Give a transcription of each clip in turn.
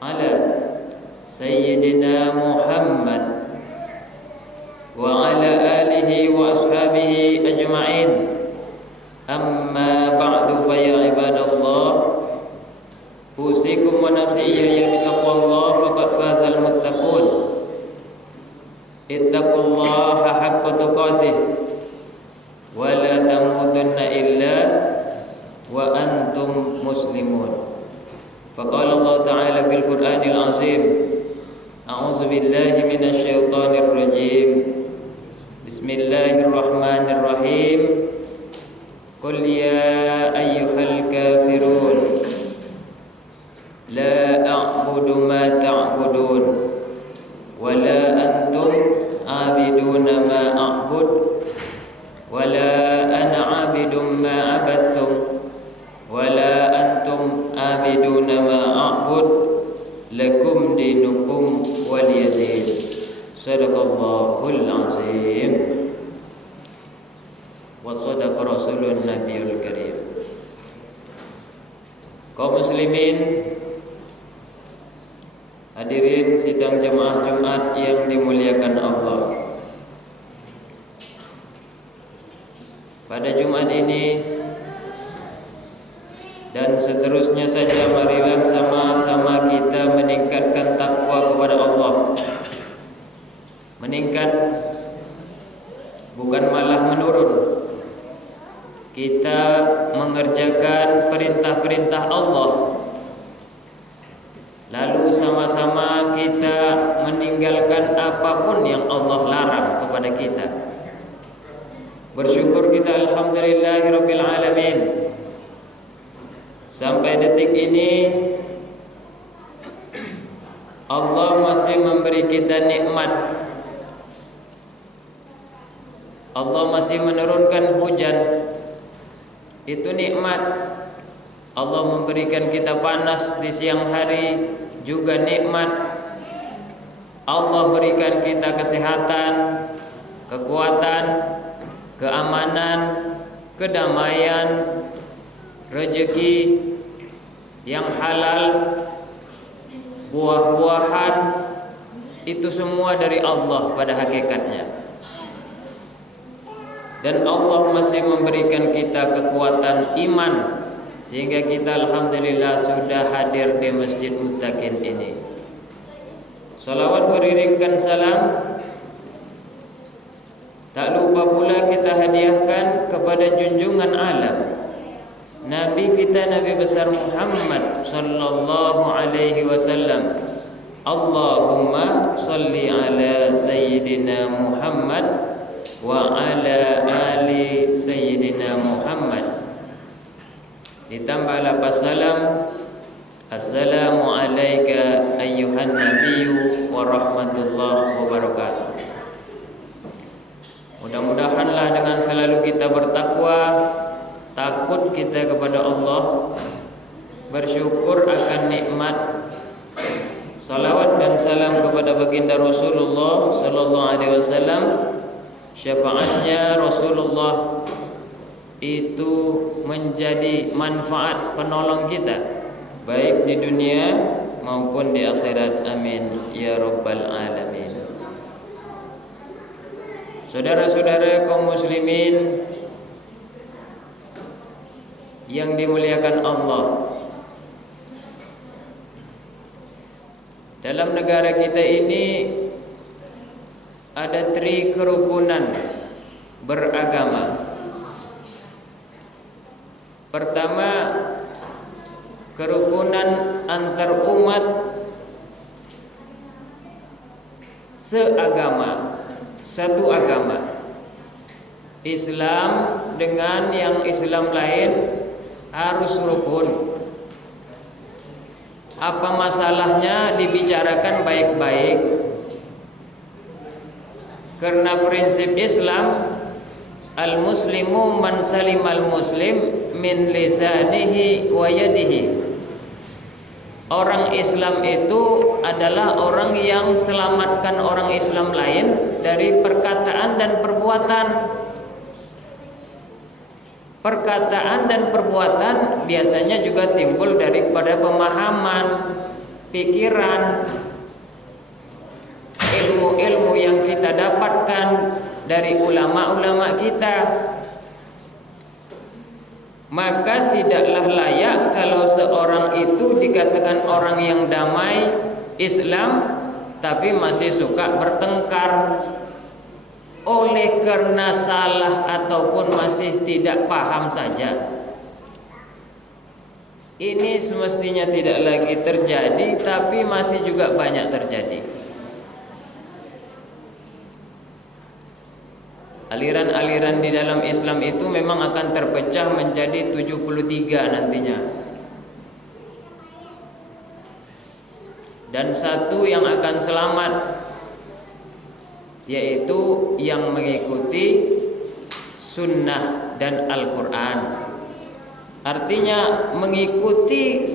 ala Sayyidina Muhammad wa ala alihi wa ashabihi ajma'in. Amma ba'du, fa ya ibadallah, usikum wa nafsi iyaya bitaqwallah faqad fazal muttaqun. Ittaqullaha haqqa tuqatih wa la tamutunna illa wa antum muslimun. Faqala Allah Ta'ala fil Qur'anil Azim, a'udzu billahi minasy syaithanir rajim. Bismillahirrahmanirrahim. Qul ya ayyuhal kafirun la a'budu ma ta'budun wa la antum 'abiduna ma a'bud wa la ana 'abidun ma 'abadtum wa la antum 'abiduna ma a'bud lakum dinukum waliyadin. Sadaqallahul azim wa sadaqa rasulun nabiyul karim. Kaum muslimin, hadirin sidang jemaah Jumat yang dimuliakan Allah. Pada Jumat ini dan seterusnya saja, marilah sama-sama kita meningkatkan takwa kepada Allah. Meningkat, bukan malah menurun. Kita mengerjakan perintah-perintah Allah, lalu sama-sama kita meninggalkan apapun yang Allah larang kepada kita. Bersyukur kita, alhamdulillahirabbil alamin, sampai detik ini Allah masih memberi kita nikmat. Allah masih menurunkan hujan, itu nikmat. Allah memberikan kita panas di siang hari, juga nikmat. Allah berikan kita kesehatan, kekuatan, keamanan, kedamaian, rezeki yang halal, buah-buahan, itu semua dari Allah pada hakikatnya. Dan Allah masih memberikan kita kekuatan iman, sehingga kita alhamdulillah sudah hadir di Masjid Muttaqin ini. Salawat beriringkan salam, tak lupa pula kita hadiahkan kepada junjungan alam, Nabi kita, Nabi besar Muhammad sallallahu alaihi wasallam. Allahumma salli ala Sayyidina Muhammad wa ala ali Sayyidina Muhammad. Ditambah lapas salam, assalamu alayka ayyuhan nabiyyu wa rahmatullahi wa barakatuh. Mudah-mudahanlah dengan selalu kita bertakwa, takut kita kepada Allah, bersyukur akan nikmat, salawat dan salam kepada baginda Rasulullah sallallahu alaihi wasallam. Syafaatnya Rasulullah itu menjadi manfaat penolong kita, baik di dunia maupun di akhirat. Amin ya rabbal alamin. Saudara-saudara kaum muslimin yang dimuliakan Allah, dalam negara kita ini ada 3 kerukunan beragama. Pertama, kerukunan antar umat seagama, satu agama. Islam dengan yang Islam lain harus rukun. Apa masalahnya dibicarakan baik-baik, karena prinsip Islam al-muslimu man salimal muslim min lisanihi wa yadihi. Orang Islam itu adalah orang yang selamatkan orang Islam lain dari perkataan dan perbuatan. Perkataan dan perbuatan biasanya juga timbul daripada pemahaman. pikiran, ilmu-ilmu yang kita dapatkan dari ulama-ulama kita, maka tidaklah layak kalau seorang itu dikatakan orang yang damai Islam tapi masih suka bertengkar oleh karena salah ataupun masih tidak paham saja. Ini semestinya tidak lagi terjadi, tapi masih juga banyak terjadi. Aliran-aliran di dalam Islam itu memang akan terpecah menjadi 73 nantinya. Dan satu yang akan selamat, yaitu yang mengikuti sunnah dan Al-Quran. Artinya mengikuti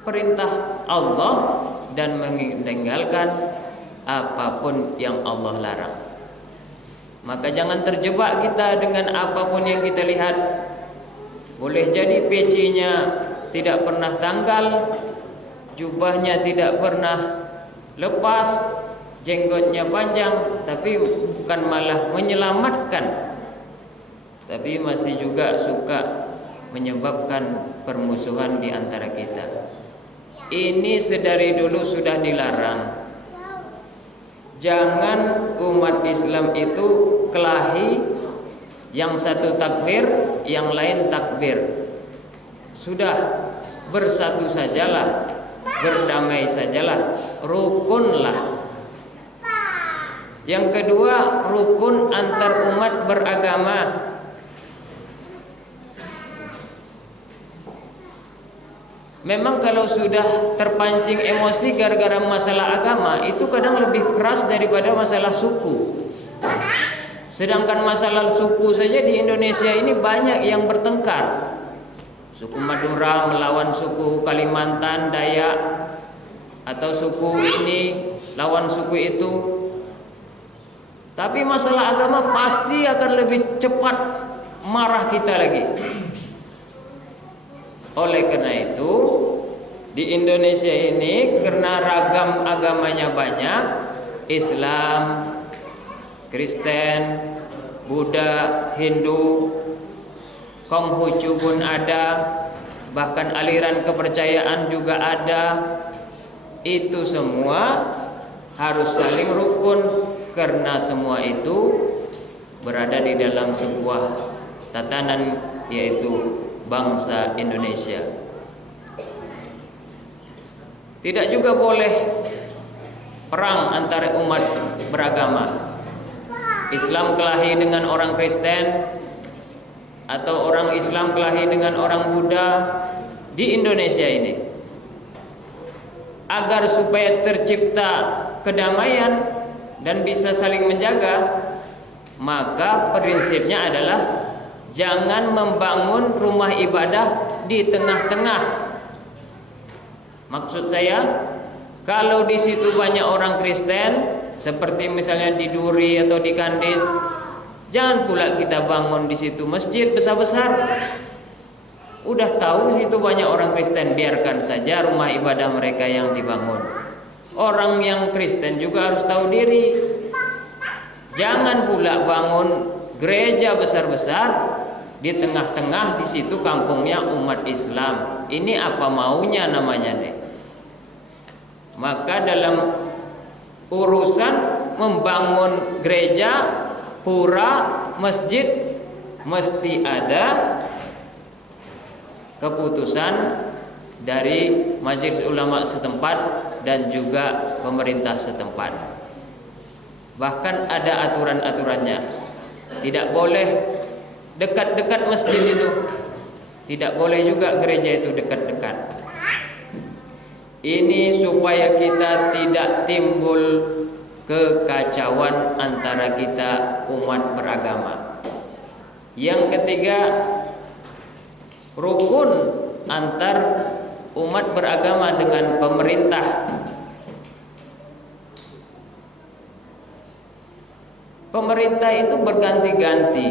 perintah Allah dan meninggalkan apapun yang Allah larang. Maka jangan terjebak kita dengan apapun yang kita lihat. Boleh jadi pecinya tidak pernah tanggal, jubahnya tidak pernah lepas, jenggotnya panjang, tapi bukan malah menyelamatkan, tapi masih juga suka menyebabkan permusuhan di antara kita. Ini sedari dulu sudah dilarang. Jangan umat Islam itu kelahi, yang satu takbir, yang lain takbir. Sudah, bersatu sajalah, berdamai sajalah, rukunlah. Yang kedua, rukun antar umat beragama. Memang kalau sudah terpancing emosi gara-gara masalah agama, itu kadang lebih keras daripada masalah suku. Sedangkan masalah suku saja di Indonesia ini banyak yang bertengkar. Suku Madura melawan suku Kalimantan, Dayak, atau suku ini lawan suku itu. Tapi masalah agama pasti akan lebih cepat marah kita lagi. Oleh karena itu, di Indonesia ini karena ragam agamanya banyak, Islam, Kristen, Buddha, Hindu, Konghucu pun ada, bahkan aliran kepercayaan juga ada. Itu semua harus saling rukun karena semua itu berada di dalam sebuah tatanan, yaitu bangsa Indonesia. Tidak juga boleh perang antara umat beragama. Islam kelahi dengan orang Kristen, atau orang Islam kelahi dengan orang Buddha di Indonesia ini. Agar supaya tercipta kedamaian dan bisa saling menjaga, maka prinsipnya adalah jangan membangun rumah ibadah di tengah-tengah. Maksud saya, kalau di situ banyak orang Kristen, seperti misalnya di Duri atau di Kandis, jangan pula kita bangun di situ masjid besar-besar. Udah tahu situ banyak orang Kristen, biarkan saja rumah ibadah mereka yang dibangun. Orang yang Kristen juga harus tahu diri. Jangan pula bangun gereja besar-besar di tengah-tengah, di situ kampungnya umat Islam. Ini apa maunya namanya nih? Maka dalam urusan membangun gereja, pura, masjid, mesti ada keputusan dari majelis ulama setempat dan juga pemerintah setempat. Bahkan ada aturan-aturannya. Tidak boleh dekat-dekat masjid itu, tidak boleh juga gereja itu dekat-dekat. Ini supaya kita tidak timbul kekacauan antara kita umat beragama. Yang ketiga, rukun antar umat beragama dengan pemerintah. Pemerintah itu berganti-ganti.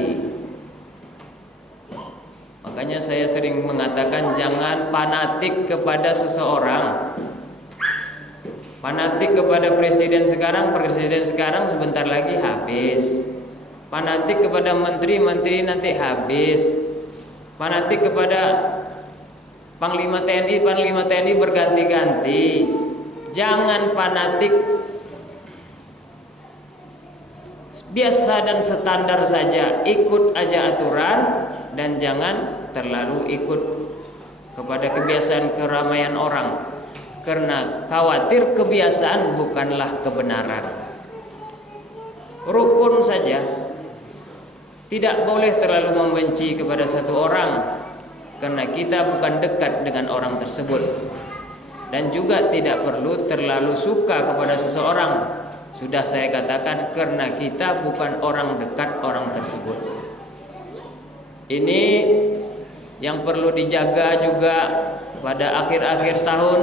Maka Makanya saya sering mengatakan jangan fanatik kepada seseorang. Fanatik kepada presiden sekarang sebentar lagi habis. Fanatik kepada menteri nanti habis. Fanatik kepada Panglima TNI berganti-ganti. Jangan fanatik, biasa dan standar saja, ikut aja aturan dan jangan terlalu ikut kepada kebiasaan keramaian orang, karena khawatir kebiasaan bukanlah kebenaran. Rukun saja, tidak boleh terlalu membenci kepada satu orang, karena kita bukan dekat dengan orang tersebut, dan juga tidak perlu terlalu suka kepada seseorang. Sudah saya katakan, karena kita bukan orang dekat orang tersebut. Ini yang perlu dijaga juga pada akhir-akhir tahun,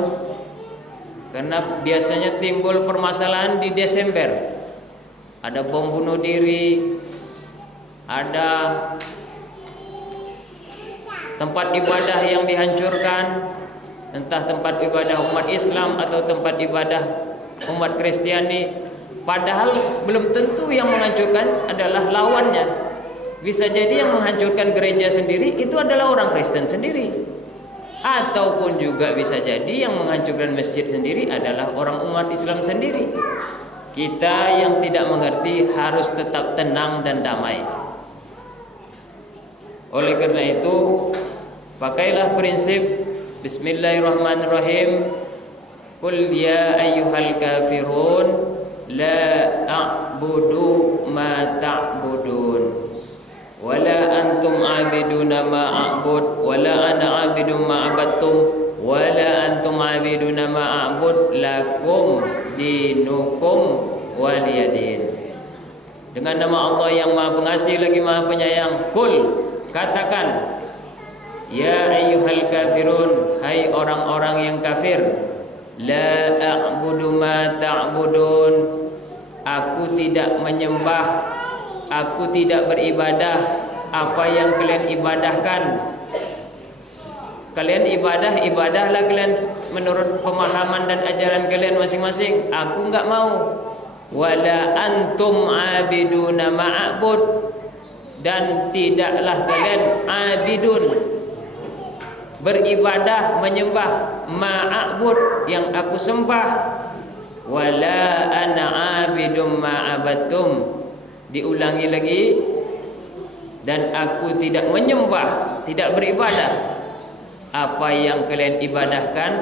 karena biasanya timbul permasalahan di Desember. Ada bom bunuh diri, ada tempat ibadah yang dihancurkan, entah tempat ibadah umat Islam atau tempat ibadah umat Kristiani. Padahal belum tentu yang menghancurkan adalah lawannya. Bisa jadi yang menghancurkan gereja sendiri itu adalah orang Kristen sendiri, ataupun juga bisa jadi yang menghancurkan masjid sendiri adalah orang umat Islam sendiri. Kita yang tidak mengerti harus tetap tenang dan damai. Oleh karena itu, pakailah prinsip Bismillahirrahmanirrahim. Qul ya ayyuhal kafirun la a'budu ma ta'budun wala antum 'abiduna ma a'bud wala ana 'abidun ma 'abadtum wala antum 'abiduna ma a'bud lakum dinukum waliyadin. Dengan nama Allah yang Maha Pengasih lagi Maha Penyayang. Qul, katakan, ya ayyuhal kafirun, hai orang-orang yang kafir, la a'budu ma ta'budun, aku tidak menyembah, aku tidak beribadah apa yang kalian ibadahkan. Kalian ibadahlah kalian menurut pemahaman dan ajaran kalian masing-masing. Aku enggak mau. Wala antum abiduna ma'abud, dan tidaklah kalian abidun, beribadah, menyembah, ma'abud, yang aku sembah. Wala ana abidum ma'abattum, diulangi lagi, dan aku tidak menyembah, tidak beribadah apa yang kalian ibadahkan.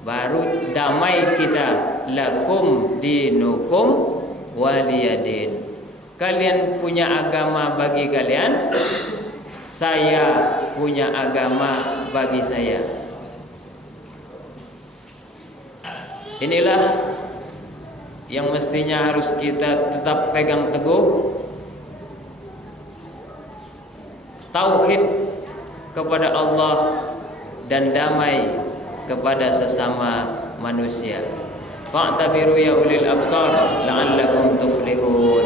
Baru damai kita. Lakum dinukum waliyadin. Kalian punya agama bagi kalian, saya punya agama bagi saya. Inilah yang mestinya harus kita tetap pegang teguh. Tauhid kepada Allah dan damai kepada sesama manusia. Fa'tabiru ya ulil absar la'allakum tuflihun.